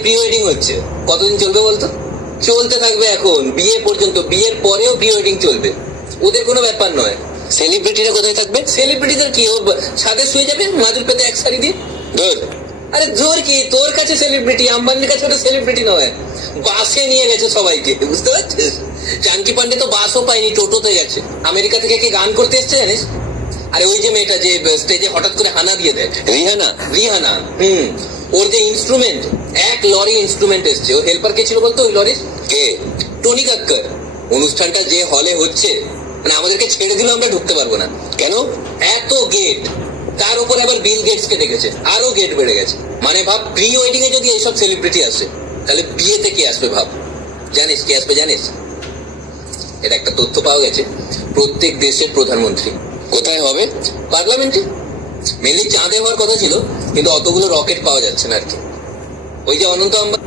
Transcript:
Pre wedding হচ্ছে, কতদিন চলবে বলতো? চলতে থাকবে এখন বিয়ে পর্যন্ত, বিয়ের পরেও প্রি ওয়েডিং চলবে, ওদের কোনো ব্যাপার নয়। সেলিব্রিটিরা কোথায় থাকবে? সেলিব্রিটিদের কি, ও ছাদে শুয়ে যাবে মাদুর পেতে এক শাড়ি দিয়ে? ধর, আরে জোর কি, তোর কাছে সেলিব্রিটি, আম্বানির কাছে ওটা সেলিব্রিটি নয়। বাসে নিয়ে গেছে সবাইকে, বুঝতে পারছিস? জানকি পান্ডে তো বাসও পায়নি, টোটোতে গেছে। আমেরিকা থেকে কে গান করতে এসছে জানিস? আরে ওই যে মেয়েটা যে স্টেজে হঠাৎ করে হানা দিয়ে দেয়, রিহানা। রিহানা। ওর যে ইনস্ট্রুমেন্ট, এক লরি ইনস্ট্রুমেন্ট এসছে। ও হেল্পার কে ছিল বলতো ওই লরির? কে? টনি কাক্কর। অনুষ্ঠানটা যে হলে হচ্ছে, মানে আমাদেরকে ছেড়ে দিলেও আমরা ঢুকতে পারবো না। কেন? এত গেট, তার উপর আবার বিল গেটস কে ডেকেছে, আরো গেট বেড়ে গেছে। মানে ভাব, প্রি ওয়েডিং এ যদি এইসব সেলিব্রিটি আসে, তাহলে বিয়েতে কে আসবে ভাব। জানিস কে আসবে? জানিস, এটা একটা তথ্য পাওয়া গেছে, প্রত্যেক দেশের প্রধানমন্ত্রী। কোথায় হবে? পার্লামেন্টে। মেনলি চাঁদে হওয়ার কথা ছিল, কিন্তু অতগুলো রকেট পাওয়া যাচ্ছে না আর কি। ওই যে অনন্ত আম্বানি